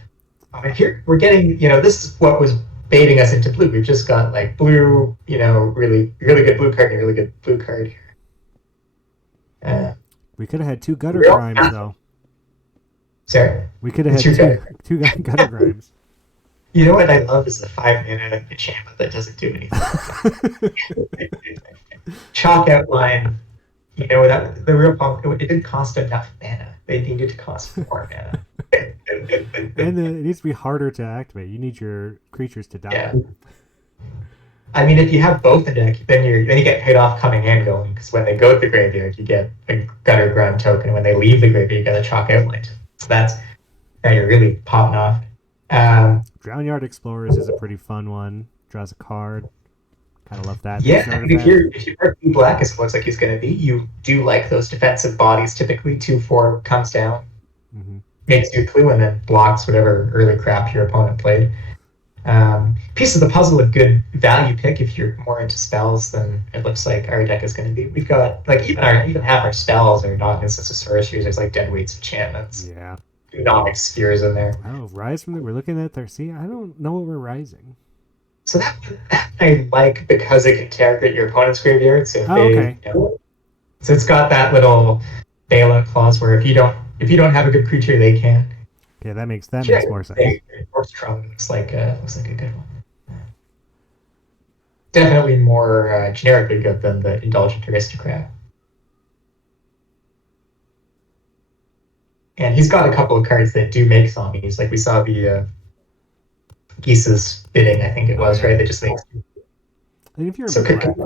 And here we're getting, this is what was baiting us into blue. We've just got like blue, really, really good blue card and a really good blue card here. We could have had two gutter Real crimes though. Sorry? We could have had two gutter crimes. You know what I love is the 5-mana enchantment that doesn't do anything. Chalk outline. That the real problem. It didn't cost enough mana. They needed to cost more mana. And it needs to be harder to activate. You need your creatures to die. Yeah. I mean, if you have both in deck, then you get paid off coming and going. Because when they go to the graveyard, you get a gutter grunt token. When they leave the graveyard, you get a chalk outline. So now you're really popping off. Drownyard Explorers is a pretty fun one. Draws a card. Kind of love that. Yeah, and if you're blue black, as it looks like he's going to be, you do like those defensive bodies. Typically, 2/4 comes down, makes you a clue, and then blocks whatever early crap your opponent played. Piece of the puzzle, a good value pick if you're more into spells than it looks like our deck is going to be. We've got like even half our spells are not instance of sorceries. There's like deadweights enchantments. Yeah. Nomic spheres in there. Oh, rise from we're looking at there. See, I don't know what we're rising. So that I like because it can target your opponent's graveyard. So okay. So it's got that little bailout clause where if you don't have a good creature, they can. Yeah, that makes more sense. Orstrom looks like a good one. Definitely more generically good than the Indulgent Aristocrat. And he's got a couple of cards that do make zombies. Like we saw the Geese's Bidding, I think it was, right? That just makes. And if you're black,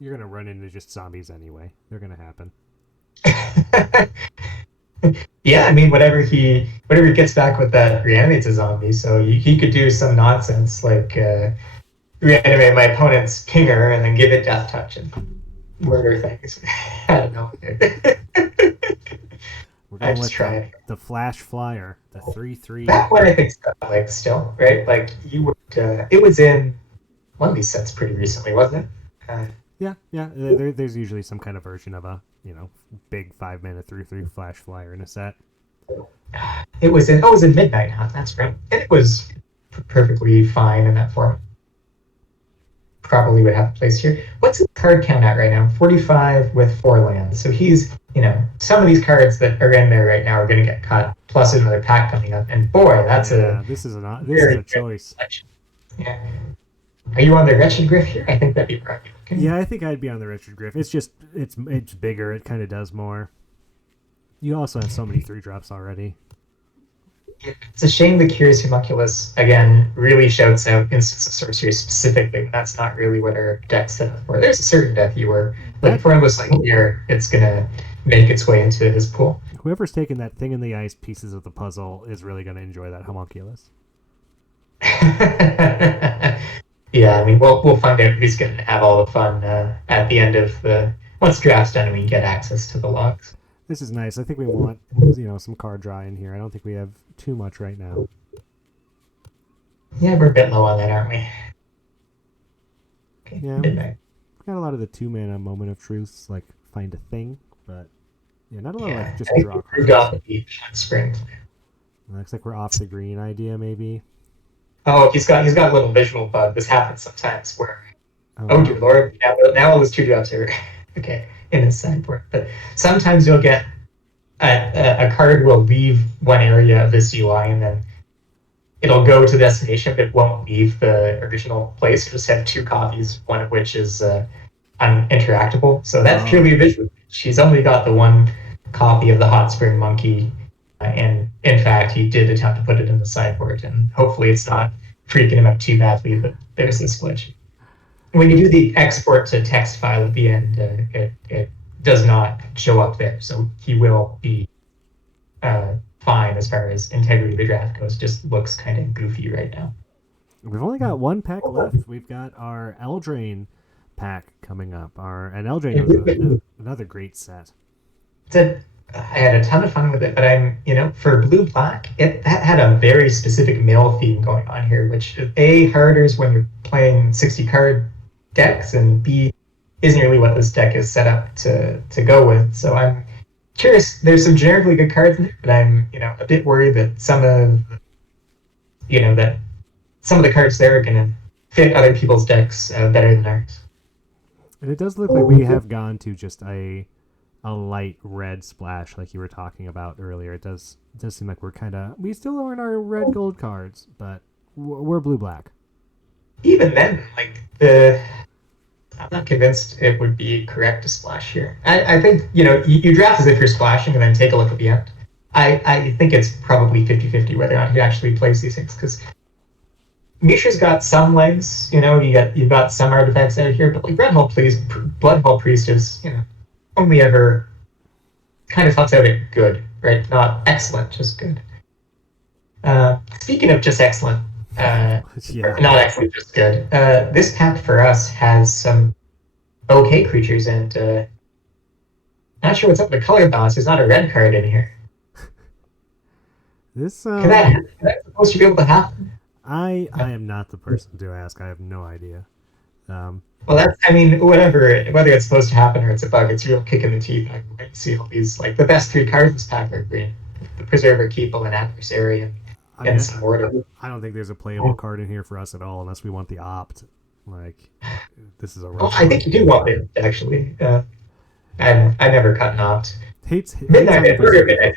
you're gonna run into just zombies anyway. They're gonna happen. Yeah, I mean, whatever he gets back with that reanimates a zombie. So he could do some nonsense like reanimate my opponent's Kinger and then give it death touch and murder things. I don't know. We're going with the Flash Flyer, the 3/3. That one I think like still, right? Like you would. It was in one of these sets pretty recently, wasn't it? Yeah. There's usually some kind of version of a big 5-mana 3/3 Flash Flyer in a set. It was in Midnight Hunt. That's right, and it was perfectly fine in that form. Probably would have a place here. What's his card count at right now? 45 with 4 lands. So he's, some of these cards that are in there right now are going to get cut. Plus another pack coming up, and boy, this is a choice. Selection. Yeah. Are you on the Wretched Griff here? I think that'd be right. Okay. Yeah, I think I'd be on the Wretched Griff. It's just it's bigger. It kind of does more. You also have so many 3-drops already. It's a shame the Curious Homunculus, again, really shouts out Instance of Sorcery specifically. That's not really what our deck's set up for. There's a certain deck you were, like for Endless Light here, it's going to make its way into his pool. Whoever's taking that Thing in the Ice pieces of the puzzle is really going to enjoy that Homunculus. Yeah, I mean, we'll find out who's going to have all the fun at the end of once draft's done and we get access to the logs. This is nice. I think we want, some card draw in here. I don't think we have too much right now. Yeah, we're a bit low on that, aren't we? Okay, yeah, midnight. We've got a lot of the 2-mana Moment of Truths, like find a thing, but not a lot of like just draw cards. We've got the spring. Looks like we're off the green idea, maybe. Oh, he's got a little visual bug. This happens sometimes where, dear Lord, now all his 2-drops are okay in his sideboard. But sometimes you'll get a card will leave one area of this UI and then it'll go to the destination, but it won't leave the original place. You just have 2 copies, one of which is uninteractable. So that's purely visual. She's only got the 1 copy of the Hot Spring Monkey, and in fact, he did attempt to put it in the sideboard, and hopefully it's not freaking him out too badly, but there's this glitch. When you do the export to text file at the end, it does not show up there, so he will be fine as far as integrity of the draft goes. Just looks kind of goofy right now. We've only got one pack left. We've got our Eldraine pack coming up. And Eldraine was another great set. I had a ton of fun with it, but for blue black, that had a very specific mill theme going on here, which A, harders when you're playing 60 card decks, and B, isn't really what this deck is set up to go with. So I'm curious. There's some generically good cards in there, but I'm a bit worried that some of the cards there are going to fit other people's decks better than ours. And it does look like we have gone to just a light red splash like you were talking about earlier. It does seem like we still aren't our red gold cards, but we're blue black. Even then, I'm not convinced it would be correct to splash here. I think you draft as if you're splashing and then take a look at the end. I think it's probably 50-50 whether or not he actually plays these things, because Mishra's got some legs. You've got some artifacts out here, but like Bloodhall Priest is only ever kind of tops out at good, right? Not excellent, just good. Speaking of just excellent, not excellent, just good. This pack for us has some okay creatures, and not sure what's up with the color balance. There's not a red card in here. Can that supposed to be able to happen? I am not the person to ask. I have no idea. Well, whatever, whether it's supposed to happen or it's a bug, it's a real kick in the teeth. I can see all these, the best three cards in this pack are green. The Preserver, Keeple, and Adversary, and some order. I don't think there's a playable card in here for us at all, unless we want the opt. This is a rough I think you do want it, actually. I never cut an opt. Midnight.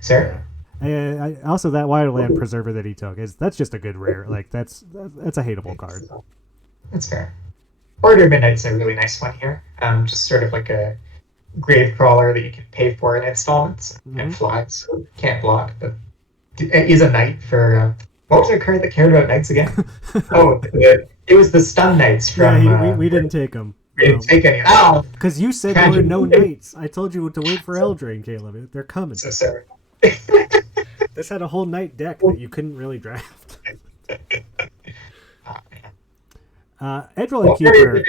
Sir? Also, that Wildland Preserver that he took that's just a good rare. That's a hateable card. That's fair. Order of Midnight's a really nice one here. Just sort of like a grave crawler that you can pay for in installments and flies. So can't block, but is a knight for. What was our card that cared about knights again? It was the Stun Knights from. Yeah, we didn't take them. We didn't take any. Oh! Because you said there were no knights. I told you to wait for Eldraine, Caleb. They're coming. So sorry. This had a whole knight deck that you couldn't really draft. Edrolling Keeper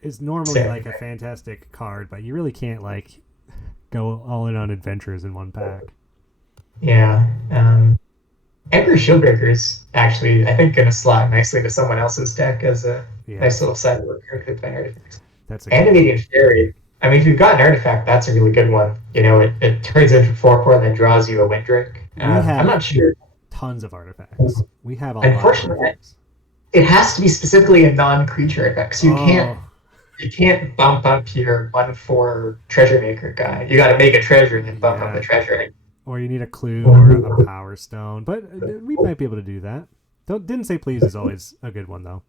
is normally a fantastic card, but you really can't go all in on adventures in one pack. Yeah. Emperor Shieldbreaker is actually, I think, going to slot nicely into someone else's deck as a nice little sideboard card. That's Animating Fairy. If you've got an artifact, that's a really good one. It turns into 4/4 and then draws you a Windrick. I'm not sure. Tons of artifacts. We have a lot. Unfortunately, it has to be specifically a non-creature effect. So you can't bump up your 1/4 Treasure Maker guy. You got to make a treasure and then bump up the treasure. Or you need a clue or a power stone. But we might be able to do that. Didn't say please is always a good one, though.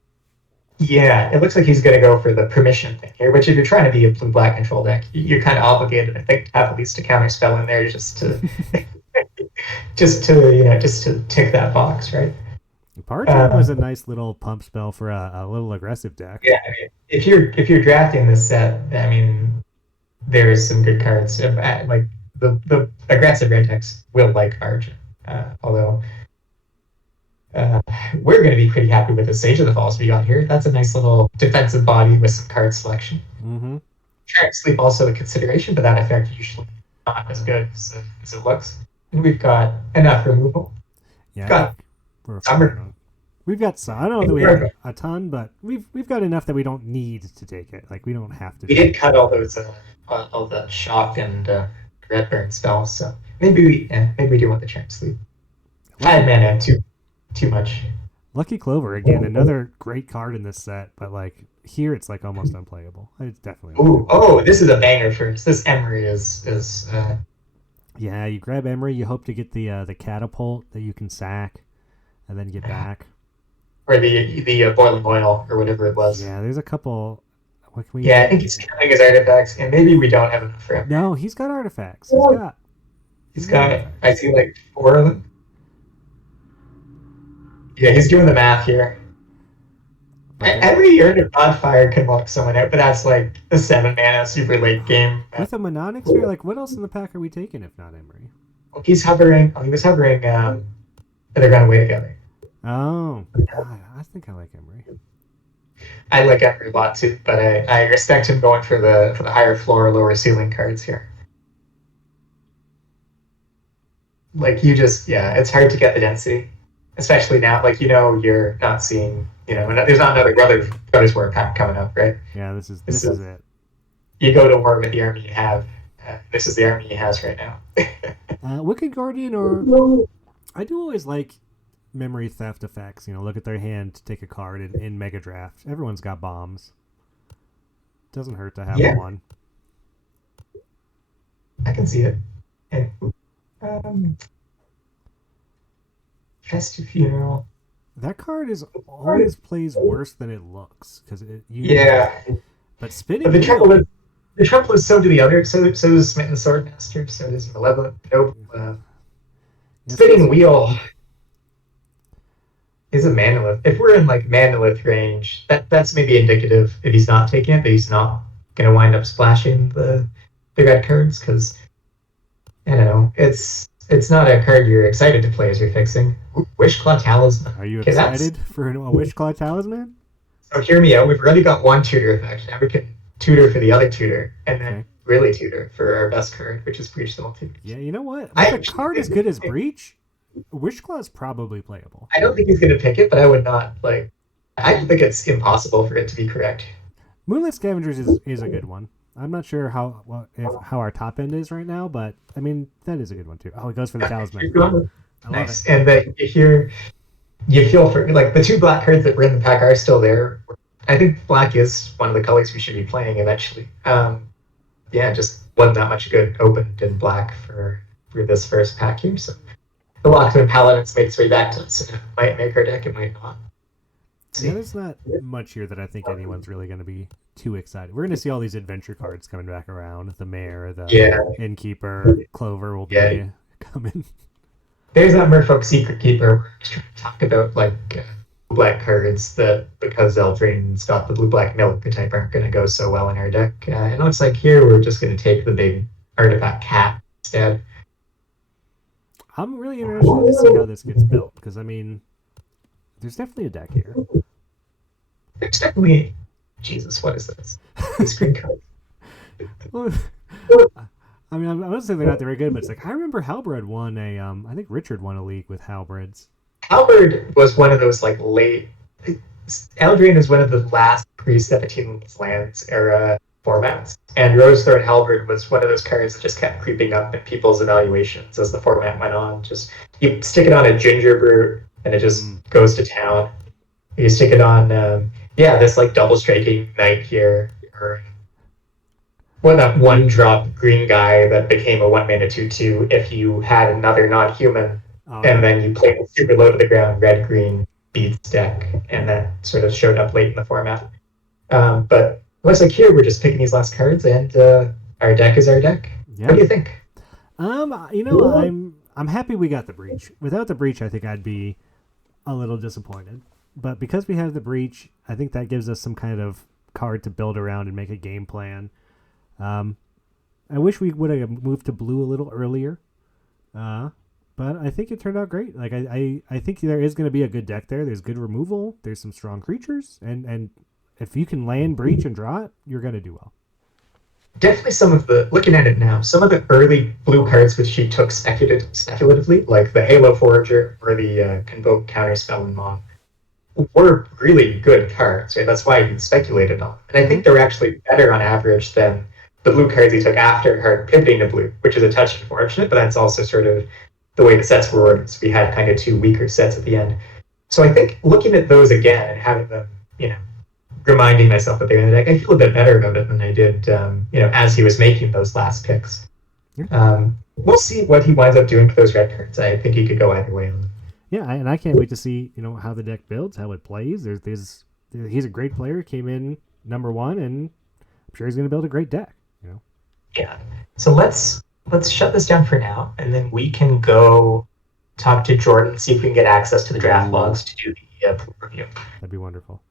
Yeah, it looks like he's going to go for the permission thing here, which if you're trying to be a blue-black control deck, you're kind of obligated, I think, to have at least a counter spell in there just to just to tick that box, right? Parchment was a nice little pump spell for a little aggressive deck. Yeah, if you're drafting this set, there's some good cards. The aggressive red decks will like Argent, although we're going to be pretty happy with the Sage of the Falls we got here. That's a nice little defensive body with some card selection. Mm-hmm. Trance Sleep also a consideration, but that effect usually not as good as it looks. And we've got enough removal. Yeah, we've got some. I don't know that we have a ton, but we've got enough that we don't need to take it. We don't have to. We did cut all those all the shock and red burn spells, so maybe we do want the Trance Sleep. 5 mana, too much. Lucky Clover again, another great card in this set, but here it's almost unplayable. It's definitely. This is a banger first. This Emery is. Yeah, you grab Emery. You hope to get the catapult that you can sack, and then get back. Or the boiling oil or whatever it was. Yeah, there's a couple. What can we? Yeah, I think he's counting his artifacts, and maybe we don't have enough for him. No, he's got artifacts. He's got. I see 4 of them. Yeah, he's doing the math here. Okay. Every Urn of Godfire can lock someone out, but that's a 7 mana super late game. With a Mnemonic Sphere, what else in the pack are we taking if not Emery? Well, he was hovering. They're going away together. Oh, I think I like Emery. I like Emery a lot too, but I respect him going for the higher floor, lower ceiling cards here. Like you just yeah, it's hard to get the density, especially now. Like you're not seeing there's not another Brothers War pack coming up, right? Yeah, this is This this is is it. you go to war with the army you have. This is the army he has right now. Wicked Guardian, or I do always like memory theft effects. Look at their hand, take a card in Megadraft. Everyone's got bombs. Doesn't hurt to have Yeah, one. I can see it. And um, festive funeral. That card is always plays worse than it looks because Yeah, but but spinning wheel. the trouble is so do the other. So does Smitten Swordmaster. So does Malevolent Noble. Yes, Spinning wheel is a Manolith. If we're in like Manolith range, that's maybe indicative if he's not taking it, that he's not going to wind up splashing the red cards because I don't know. It's not a card you're excited to play as you're fixing. Ooh, Wishclaw Talisman. Are you Okay, that's excited for a Wishclaw Talisman? so hear me out. We've already got one tutor effect. Now we can tutor for the other tutor, and then Okay. really tutor for our best card, which is Breach the Multitude. Yeah, you know what? I With a actually card as think good as Breach, Wishclaw is probably playable. I don't think he's going to pick it, but I would not like. I don't think it's impossible for it to be correct. Moonlit Scavengers is a good one. I'm not sure how our top end is right now, but I mean that is a good one too. Oh, it goes for the talisman. I love it. Nice. And then you feel for like the two black cards that were in the pack are still there. I think black is one of the colors we should be playing eventually. Yeah, just wasn't that much good opened in black for this first pack here. So the Lockman Paladins made its way back to us. It might make our deck, it might not. Let's Yeah, see. there's not much here that I think anyone's really going to be too excited. We're going to see all these adventure cards coming back around. The Mayor, the Yeah, Innkeeper, Clover will be yeah. coming. There's that Merfolk Secret Keeper. We're just trying to talk about like black cards that because Eldraine's got the blue black milk type aren't going to go so well in our deck. It looks like here we're just going to take the big artifact cat instead. I'm really interested to see how this gets built because I mean, there's definitely a deck here. There's definitely Jesus. What is this? The screen card. Well, I mean, I wouldn't say they're not very good, but it's like I remember Halberd won a. I think Richard won a league with Halberds. Albert was one of those like late. Eldraine is one of the last pre-17 lands era formats, and Rosethorn Halberd was one of those cards that just kept creeping up in people's evaluations as the format went on. Just you stick it on a ginger brew, and it just goes to town. You stick it on, this like double striking knight here, or that one drop green guy that became a 1 mana 2/2 if you had another non-human, Oh, and then you played super low to the ground red green beats deck, and that sort of showed up late in the format. But it looks like here we're just picking these last cards, and our deck is our deck. yeah. What do you think? I'm happy we got the breach. Without the breach, I think I'd be a little disappointed. But because we have the breach, I think that gives us some kind of card to build around and make a game plan. I wish we would have moved to blue a little earlier. But I think it turned out great. Like I think there is going to be a good deck there. There's good removal. There's some strong creatures, and if you can land breach and draw it, you're going to do well. Definitely some of the, looking at it now, some of the early blue cards which he took speculatively, like the Halo Forager or the Convoke Counterspell and Mob, were really good cards, right? That's why he speculated on them. And I think they're actually better on average than the blue cards he took after hard pivoting to blue, which is a touch unfortunate, but that's also sort of the way the sets were ordered. So we had kind of two weaker sets at the end. So I think looking at those again and having them, reminding myself that they're in the deck, I feel a bit better about it than I did, as he was making those last picks. We'll see what he winds up doing for those red cards. I think he could go either way on them. Yeah, and I can't wait to see how the deck builds, how it plays. He's a great player. Came in number one, and I'm sure he's going to build a great deck. Yeah. So let's shut this down for now, and then we can go talk to Jordan, see if we can get access to the draft logs to do the pool review. That'd be wonderful.